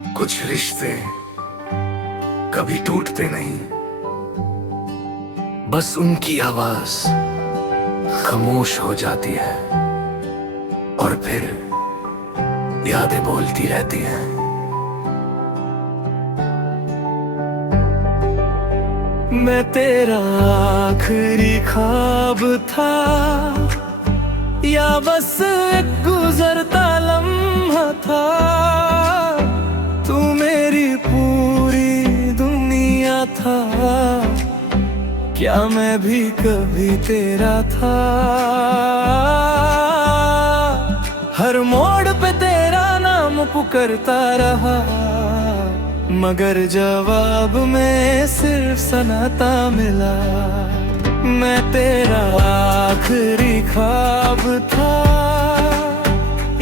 कुछ रिश्ते कभी टूटते नहीं, बस उनकी आवाज खामोश हो जाती है और फिर यादें बोलती रहती हैं। मैं तेरा आखिरी ख्वाब था या बस एक गुजरता लम्हा था। तू मेरी पूरी दुनिया था, क्या मैं भी कभी तेरा था? हर मोड़ पे तेरा नाम पुकारता रहा, मगर जवाब में सिर्फ सन्नाटा मिला। मैं तेरा आखिरी ख्वाब था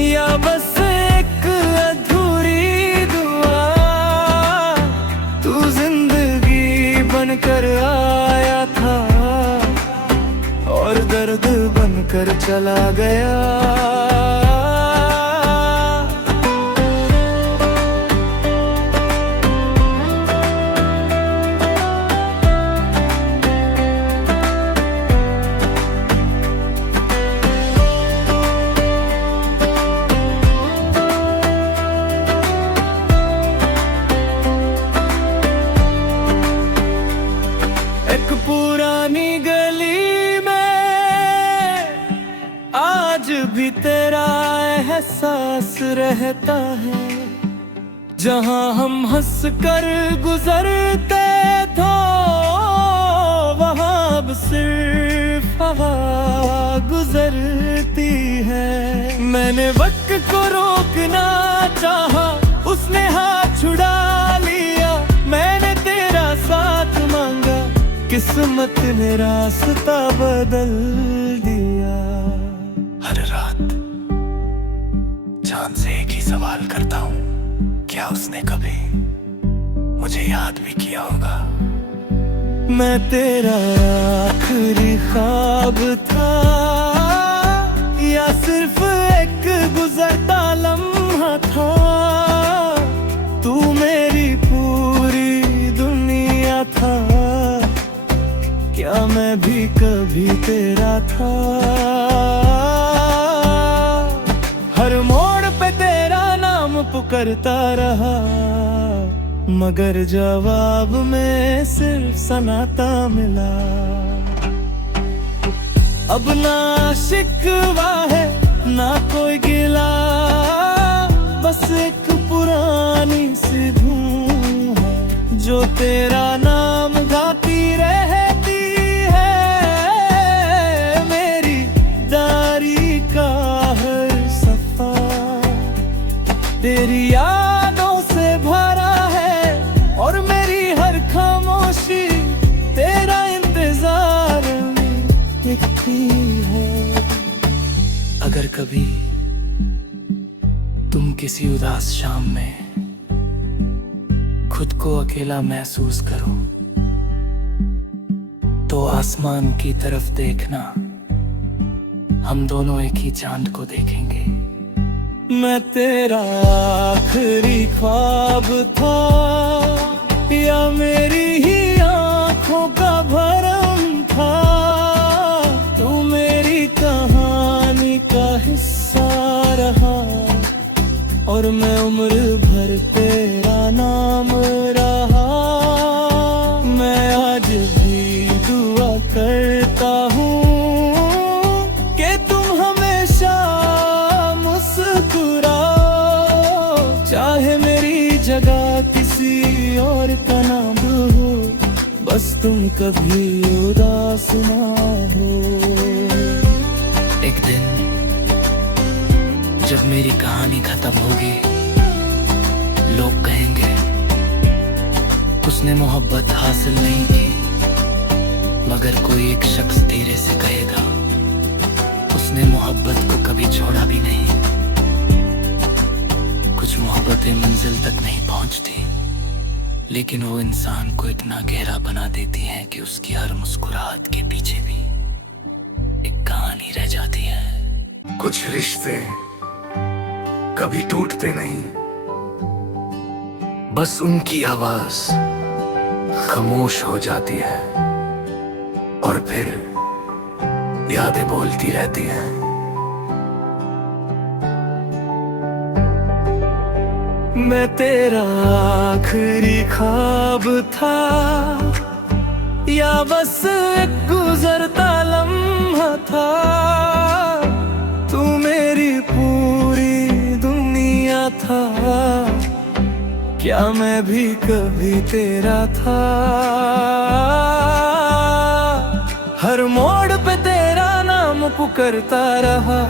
या बस एक अधूरी दुआ। तू जिंदगी बनकर आया था और दर्द बनकर चला गया। एक पुरानी गली में आज भी तेरा एहसास रहता है, जहां हम हंस कर गुजरते थे वहां अब सिर्फ हवा गुजरती है। मैंने वक्त को रोकना चाहा, उसने हाथ छुड़ा लिया। मैंने तेरा साथ मांगा, किस्मत ने रास्ता बदल दिया। हर रात चांद से एक ही सवाल करता हूँ, क्या उसने कभी मुझे याद भी किया होगा? मैं तेरा आखिरी ख्वाब था या सिर्फ एक गुजरता लम्हा था। तू मेरी पूरी दुनिया था, क्या मैं भी कभी तेरा था? हर मोड़ पे तेरा नाम पुकारता रहा, मगर जवाब में सिर्फ सन्नाटा मिला। अब ना शिकवा है ना कोई गिला, बस एक पुरानी सी धूम है जो तेरा नाम गाती रहती है। मेरी डायरी का हर सफा तेरी यादों से भरा है और मेरी हर खामोशी तेरा इंतजार में लिखती है। अगर कभी तुम किसी उदास शाम में खुद को अकेला महसूस करो तो आसमान की तरफ देखना, हम दोनों एक ही चांद को देखेंगे। मैं तेरा आखिरी ख्वाब था या मेरी ही आंखों का भरम था। तू मेरी कहानी का हिस्सा रहा और मैं उम्र भर तेरा नाम रहा। मैं आज भी दुआ करता हूँ कि तुम हमेशा मुस्कुराओ, चाहे मेरी जगह किसी और का नाम हो, बस तुम कभी उदास ना हो। एक दिन जब मेरी कहानी खत्म होगी, लोग कहेंगे उसने मोहब्बत हासिल नहीं की, मगर कोई एक शख्स तेरे से कहेगा उसने मोहब्बत को कभी छोड़ा भी नहीं। कुछ मोहब्बतें मंजिल तक नहीं पहुंचती, लेकिन वो इंसान को इतना गहरा बना देती हैं कि उसकी हर मुस्कुराहट के पीछे भी एक कहानी रह जाती है। कुछ रिश्ते कभी टूटते नहीं, बस उनकी आवाज खामोश हो जाती है और फिर यादें बोलती रहती हैं। मैं तेरा आखिरी ख्वाब था या बस एक गुजरता लम्हा था। तू मेरी पूरी दुनिया था, क्या मैं भी कभी तेरा था? हर मोड़ पे तेरा नाम पुकारता रहा,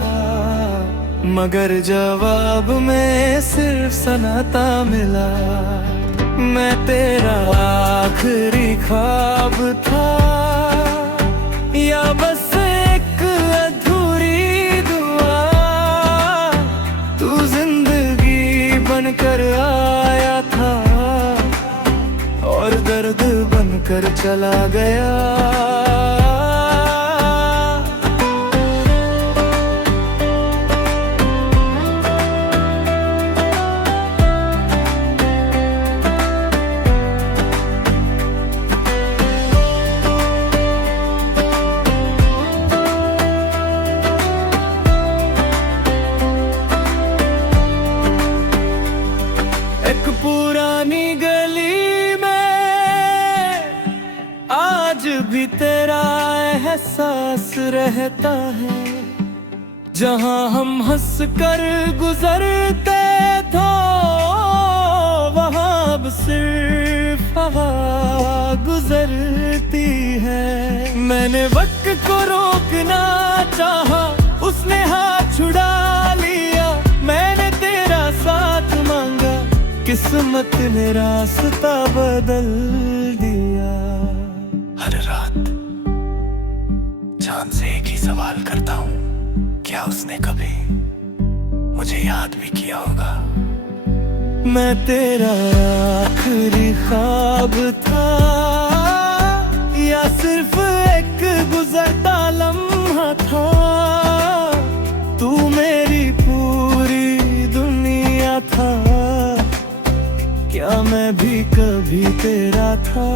मगर जवाब में सिर्फ सनाटा मिला। मैं तेरा आखिरी ख्वाब था या बस एक अधूरी दुआ। तू जिंदगी बनकर आया था और दर्द बनकर चला गया। पुरानी गली में आज भी तेरा एहसास रहता है, जहां हम हंस कर गुजरते थे वहां अब सिर्फ हवा गुजरती है। मैंने वक्त को रोकना चाहा, उसने हाथ छुड़ा लिया। मैंने तेरा साथ मांगा, किस्मत ने रास्ता बदल दिया। हर रात चांद से एक ही सवाल करता हूँ, क्या उसने कभी मुझे याद भी किया होगा? मैं तेरा आखिरी ख्वाब था या सिर्फ एक गुजरता लम्हा था। तू मेरी पूरी दुनिया था, क्या मैं भी कभी तेरा था?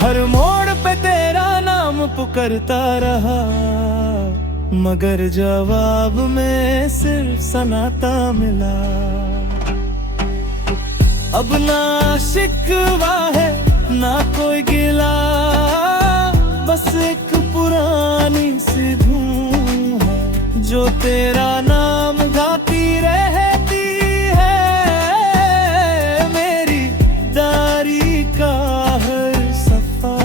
हर मोड़ पे तेरा नाम पुकारता रहा, मगर जवाब में सिर्फ सनाटा मिला। अब ना शिकवा है ना कोई गिला, बस एक पुरानी सी धूम है जो तेरा नाम गाती रहती है। मेरी दारी का हर सफा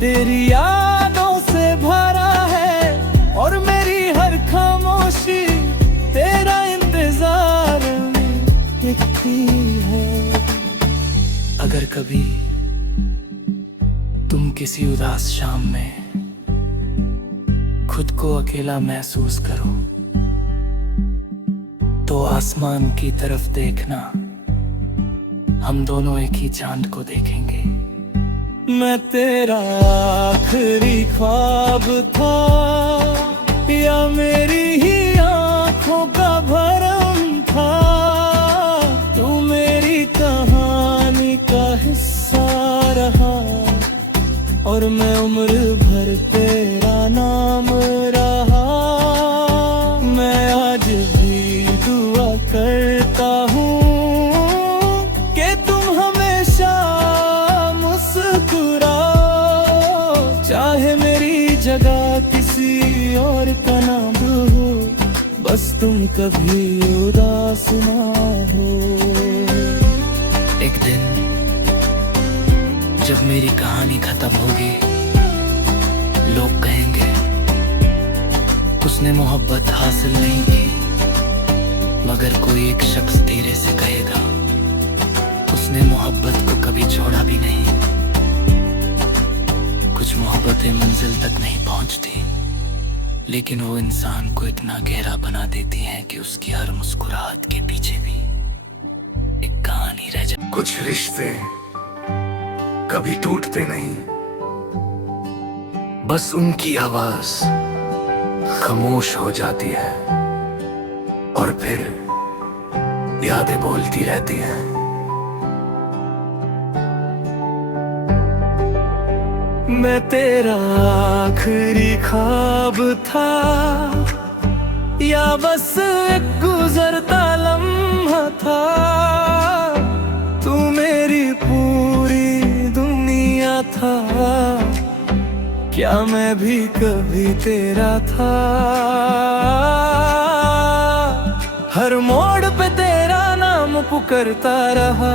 तेरी यादों से भरा है और मेरी हर खामोशी तेरा इंतजार में लिखती है। अगर कभी तुम किसी उदास शाम में खुद को अकेला महसूस करो तो आसमान की तरफ देखना, हम दोनों एक ही चांद को देखेंगे। मैं तेरा आखिरी ख्वाब था या मेरी ही आंखों का भरम था। तू मेरी कहानी का हिस्सा रहा और मैं उम्र भर तेरा नाम रहा। मैं आज भी दुआ करता हूँ कि तुम हमेशा मुस्कुराओ, चाहे मेरी जगह किसी और का नाम हो, बस तुम कभी उदास ना हो। एक दिन जब मेरी कहानी खत्म होगी, लोग कहेंगे उसने मोहब्बत हासिल नहीं की, मगर कोई एक शख्स तेरे से कहेगा उसने मोहब्बत को कभी छोड़ा भी नहीं। कुछ मोहब्बतें मंजिल तक नहीं पहुंचती, लेकिन वो इंसान को इतना गहरा बना देती हैं कि उसकी हर मुस्कुराहट के पीछे भी एक कहानी रह जाती। कुछ रिश्ते कभी टूटते नहीं, बस उनकी आवाज खामोश हो जाती है और फिर यादें बोलती रहती हैं। मैं तेरा आखिरी ख्वाब था या बस एक गुजरता लम्हा था। तू मेरी पूरी दुनिया था, क्या मैं भी कभी तेरा था? हर मोड़ पे तेरा नाम पुकारता रहा,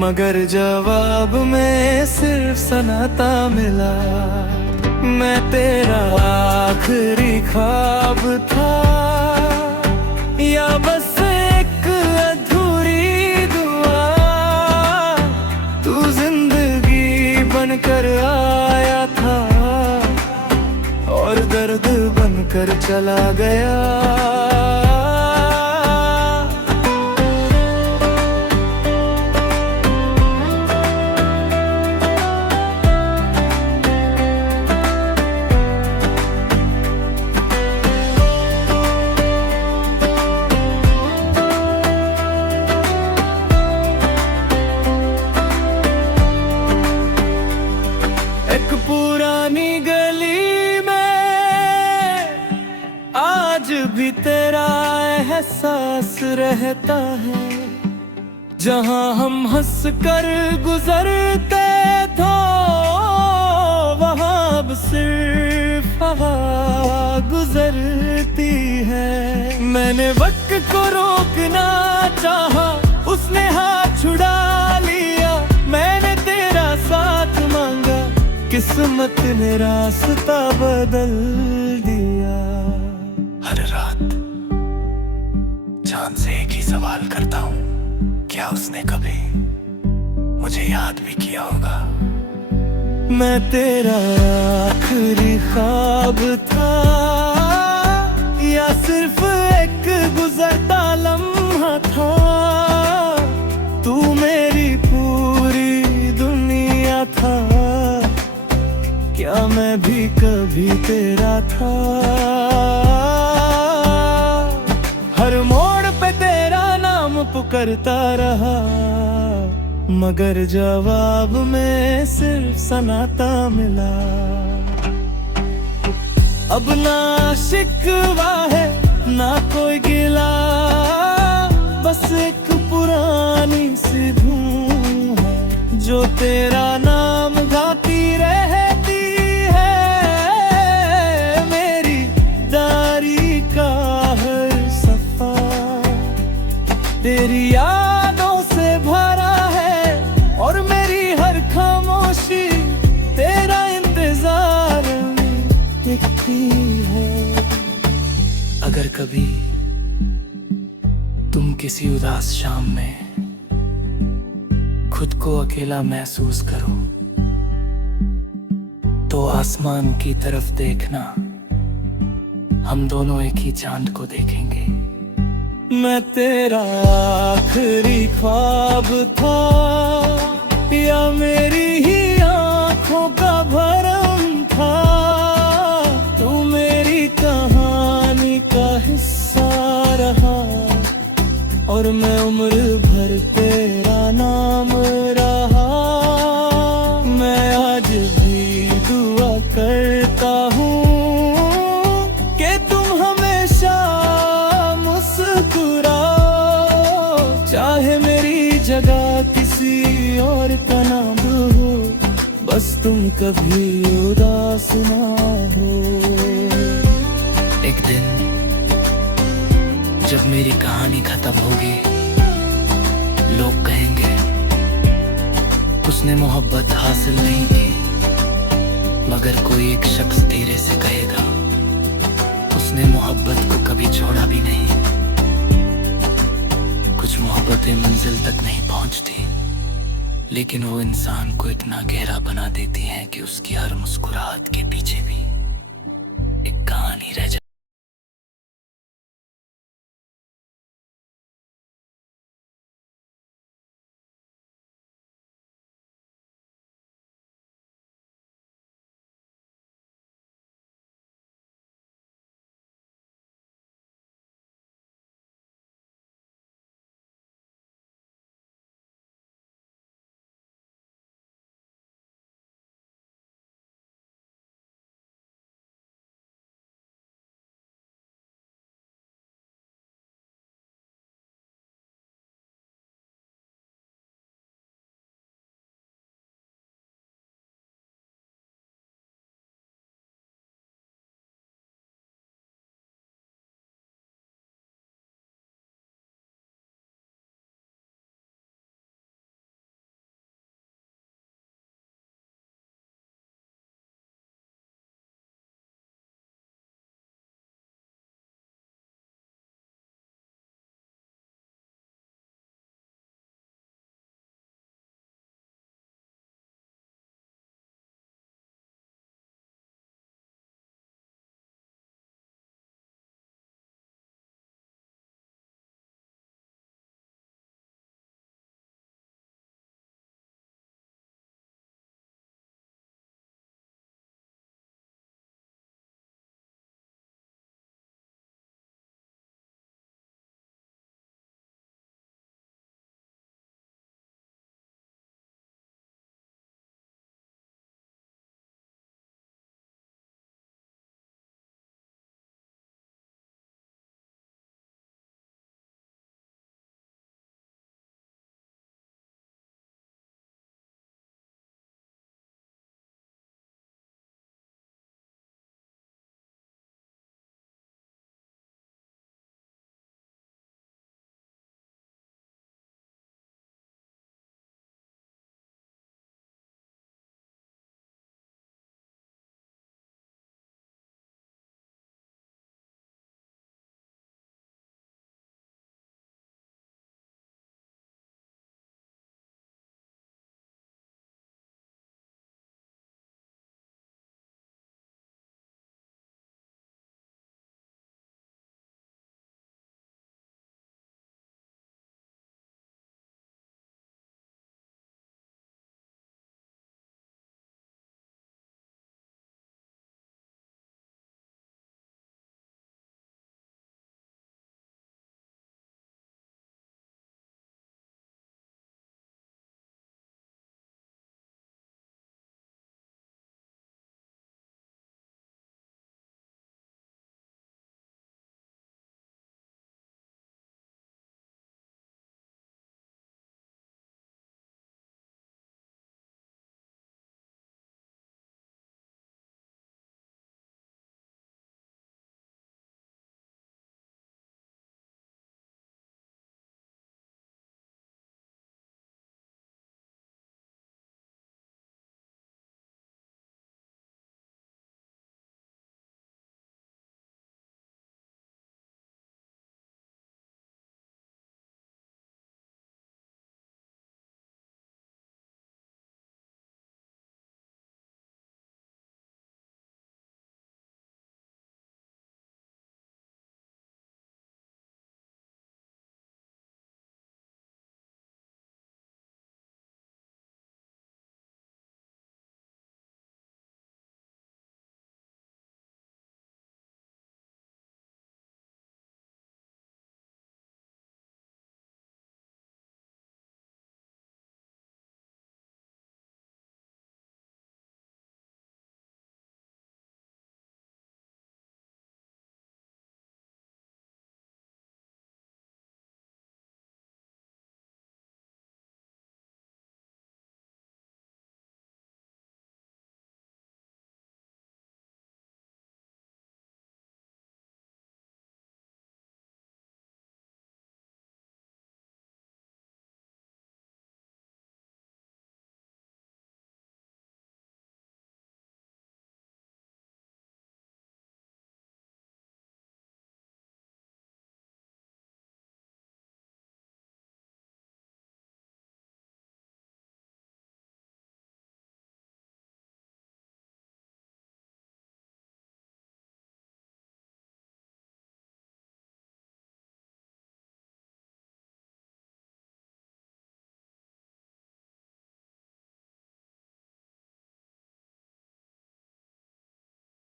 मगर जवाब में सिर्फ सनाता मिला। मैं तेरा आखिरी ख्वाब था या बस एक अधूरी दुआ। तू जिंदगी बनकर आया था और दर्द बनकर चला गया। पुरानी गली में आज भी तेरा एहसास रहता है, जहां हम हंस कर गुजरते थे वहां अब सिर्फ हवा गुजरती है। मैंने वक्त को रोकना चाहा, उसने हाथ छुड़ा लिया। मैंने तेरा साथ मांगा, किस्मत ने रास्ता बदल दिया। हर रात चांद से एक ही सवाल करता हूँ, क्या उसने कभी मुझे याद भी किया होगा? मैं तेरा आखिरी ख्वाब था या सिर्फ एक गुजरता लम्हा था। तू मेरी पूरी दुनिया था, क्या मैं भी कभी तेरा था? हर मोड़ पे तेरा नाम पुकारता रहा, मगर जवाब में सिर्फ सनाता मिला। अब ना शिकवा है ना कोई गिला, बस एक पुरानी सी धूम है जो तेरा नाम गाती रहती है। मेरी दारी का हर सफा तेरी यादों से भरा है, और मेरी हर खामोशी तेरा इंतजार दिखती है। अगर कभी तुम किसी उदास शाम में खुद को अकेला महसूस करो तो आसमान की तरफ देखना, हम दोनों एक ही चांद को देखेंगे। मैं तेरा आखिरी ख्वाब था या मेरी ही आंखों का भरम था। तू मेरी कहानी का हिस्सा रहा और मैं उम्र भर तेरा नाम रहा। मैं आज भी दुआ करता हूँ कि तुम हमेशा मुस्कुराओ, चाहे मेरी जगह किसी और का नाम हो, बस तुम कभी उदास ना हो। एक दिन जब मेरी कहानी खत्म होगी, लोग कहेंगे उसने मोहब्बत हासिल नहीं की, मगर कोई एक शख्स तेरे से कहेगा उसने मोहब्बत को कभी छोड़ा भी नहीं। कुछ मोहब्बतें मंजिल तक नहीं पहुंचती, लेकिन वो इंसान को इतना गहरा बना देती हैं कि उसकी हर मुस्कुराहट के पीछे